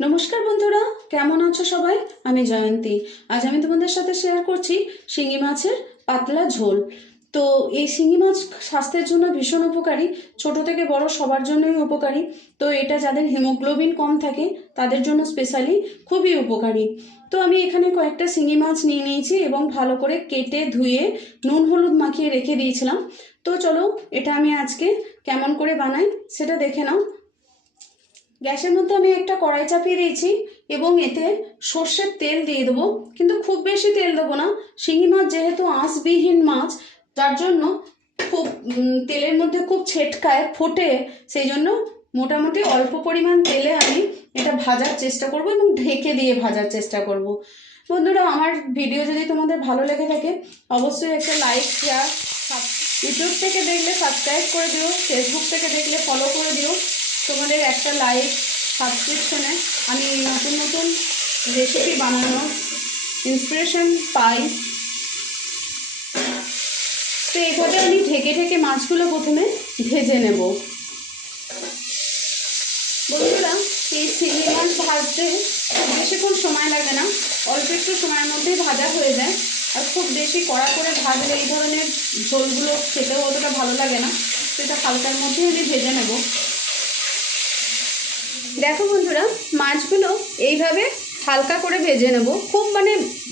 নমস্কার বন্ধুরা, কেমন আছো সবাই? আমি জয়ন্তী। আজ আমি তোমাদের সাথে শেয়ার করছি শিঙি মাছের পাতলা ঝোল। তো এই শিঙি মাছ স্বাস্থ্যের জন্য ভীষণ উপকারী, ছোট থেকে বড় সবার জন্যই উপকারী। তো এটা যাদের হিমোগ্লোবিন কম থাকে তাদের জন্য স্পেশালি খুবই উপকারী। তো আমি এখানে কয়েকটা শিঙি মাছ নিয়ে নিয়েছি এবং ভালো করে কেটে ধুয়ে নুন হলুদ মাখিয়ে রেখে দিয়েছিলাম। তো চলো এটা আমি আজকে কেমন করে বানাই সেটা দেখে নাও। গ্যাসের মধ্যে আমি একটা কড়াই চাপিয়ে দিয়েছি এবং এতে সর্ষের তেল দিয়ে দেবো, কিন্তু খুব বেশি তেল দেবো না। শিঙি মাছ যেহেতু আঁশবিহীন মাছ, যার জন্য খুব তেলের মধ্যে খুব ছেটকায় ফোটে, সেই জন্য মোটামুটি অল্প পরিমাণ তেলে আমি এটা ভাজার চেষ্টা করব এবং ঢেকে দিয়ে ভাজার চেষ্টা করব। বন্ধুরা, আমার ভিডিও যদি তোমাদের ভালো লেগে থাকে অবশ্যই একটা লাইক, শেয়ার, ইউটিউব থেকে দেখলে সাবস্ক্রাইব করে দিও, ফেসবুক থেকে দেখলে ফলো করে দিও। তোমাদের একটা লাইক, সাবস্ক্রিপশনে আমি নতুন নতুন রেসিপি বানানোর ইন্সপিরেশন পাই। তো এইভাবে আমি ঢেকে ঢেকে মাছগুলো প্রথমে ভেজে নেব। বন্ধুরা, এই শিঙি মাছ ভাজতে খুব বেশিক্ষণ সময় লাগে না, অল্প একটু সময়ের মধ্যেই ভাজা হয়ে যায়। আর খুব বেশি কড়া করে ভাজলে এই ধরনের ঝোলগুলো খেতেও অতটা ভালো লাগে না। সেটা হালকার মধ্যেই আমি ভেজে নেব। দেখো বন্ধুরা, মাছগুলো এইভাবে হালকা করে ভেজে নেব। খুব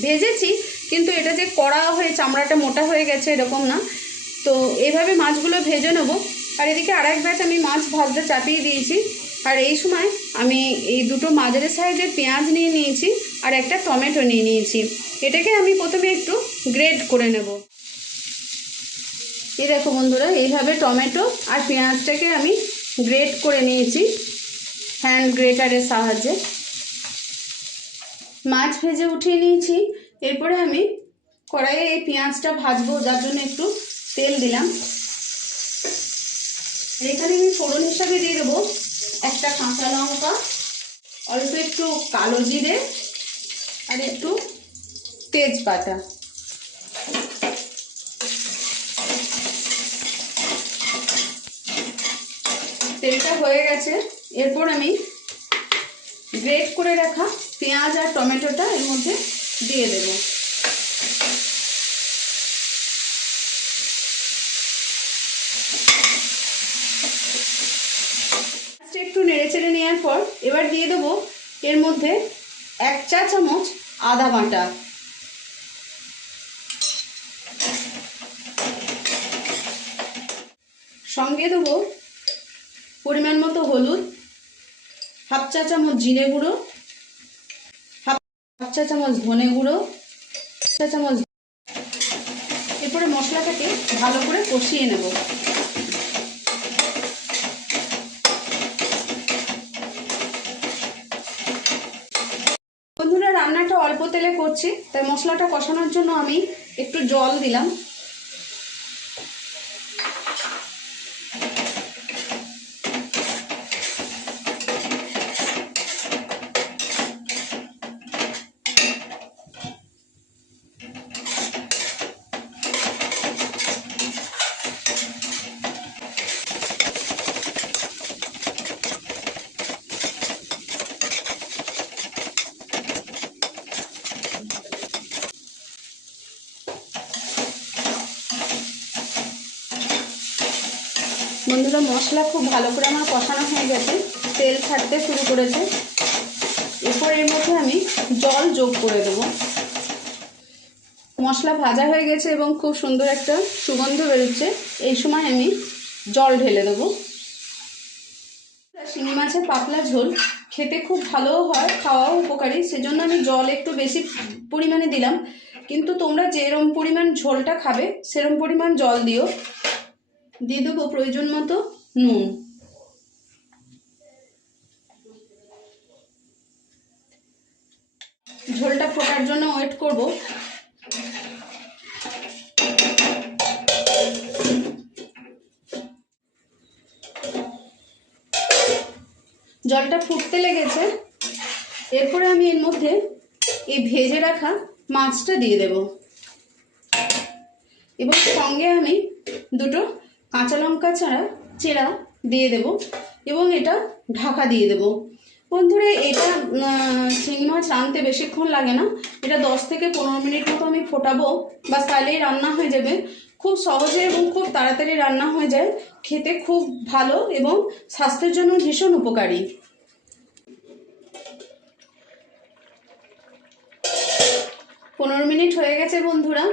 ভেজেছি, কিন্তু এটা যে কড়া হয়ে চামড়াটা মোটা হয়ে গেছে এরকম না। তো এইভাবে মাছগুলো ভেজে নেব। আর এদিকে আরেক ব্যাচ আমি মাছ ভাজতে চাপিয়ে দিয়েছি। আর এই সময় আমি এই দুটো মাঝারি সাইজের পেঁয়াজ নিয়ে নিয়েছি আর একটা টমেটো নিয়ে নিয়েছি। এটাকে আমি প্রথমে একটু গ্রেট করে নেব। এই দেখো বন্ধুরা, এইভাবে টমেটো আর পেঁয়াজটাকে আমি গ্রেট করে নিয়েছি হ্যান্ড গ্রেটারের সাহায্যে। মাছ ভেজে উঠিয়ে নিয়েছি। এরপরে আমি কড়াইয়ে এই পেঁয়াজটা ভাজবো, যার জন্য একটু তেল দিলাম। এখানে আমি ফোড়ন হিসাবে দিয়ে দেবো একটা কাঁচা লঙ্কা, অল্প একটু কালো জিরে আর একটু তেজপাতা। তেলটা হয়ে গেছে। এরপর আমি গ্রেট করে রাখা পেঁয়াজ আর টমেটোটা এর মধ্যে দিয়ে দেব। একটু নেড়েচেড়ে নেওয়ার পর এবার দিয়ে দেবো এর মধ্যে 1 চা চামচ আদা বাটা, সঙ্গে দেবো পরিমাণ মতো হলুদ, 1/2 চা চামচ জিরে গুঁড়ো, 1/2 চা চামচ ধনে গুঁড়ো, 1 চা চামচ। এরপরে মশলাটাকে ভালো করে কষিয়ে নেব। বন্ধুরা, রান্নাটা অল্প তেলে করছি, তাই মশলাটা কষানোর জন্য আমি একটু জল দিলাম। বন্ধুরা, মশলা খুব ভালো করে আমার কষানো হয়ে গেছে, তেল ছাড়তে শুরু করেছে। এরপর এর মধ্যে আমি জল যোগ করে দেব। মশলা ভাজা হয়ে গেছে এবং খুব সুন্দর একটা সুগন্ধ বেরোচ্ছে। এই সময় আমি জল ঢেলে দেবো। শিঙি মাছের পাতলা ঝোল খেতে খুব ভালোও হয়, খাওয়াও উপকারী, সেজন্য আমি জল একটু বেশি পরিমাণে দিলাম। কিন্তু তোমরা যেরম পরিমাণ ঝোলটা খাবে সেরম পরিমাণ জল দিও। দিয়ে দেবো প্রয়োজন মতো নুন। ঝোলটা ফোটার জন্য ওয়েট করব। জলটা ফুটতে লেগেছে। এরপরে আমি এর মধ্যে এই ভেজে রাখা মাছটা দিয়ে দেব এবং সঙ্গে আমি দুটো কাঁচা লঙ্কা চেরা দিয়ে দেব এবং এটা ঢাকা দিয়ে দেব। বন্ধুরা এটা শিঙি মাছ রাঁধতে বেশিক্ষণ লাগে না, এটা 10 থেকে 15 মিনিট মতো আমি ফোটাবো, বাস তাহলেই রান্না হয়ে যাবে। খুব সহজে এবং খুব তাড়াতাড়ি রান্না হয়ে যায়, খেতে খুব ভালো এবং স্বাস্থ্যের জন্য ভীষণ উপকারী। 15 মিনিট হয়ে গেছে বন্ধুরা,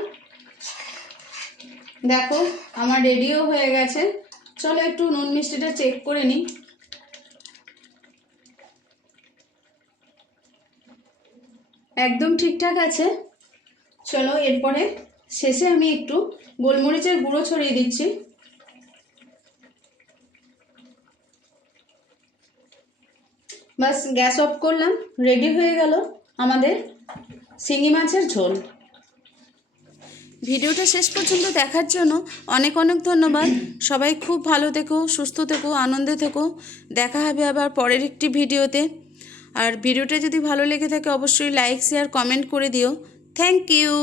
দেখো আমার রেডিও হয়ে গেছে। চলো একটু নুন মিষ্টিটা চেক করে নিই। একদম ঠিকঠাক আছে। চলো এরপরে শেষে আমি একটু গোলমরিচের গুঁড়ো ছড়িয়ে দিচ্ছি। বাস গ্যাস অফ করলাম, রেডি হয়ে গেল আমাদের শিঙি মাছের ঝোল। ভিডিওটা শেষ পর্যন্ত দেখার জন্য অনেক অনেক ধন্যবাদ। সবাই খুব ভালো থেকো, সুস্থ থেকো, আনন্দে থেকো। দেখা হবে আবার পরের একটি ভিডিওতে। আর ভিডিওটা যদি ভালো লেগে থাকে অবশ্যই লাইক, শেয়ার, কমেন্ট করে দিও। Thank you.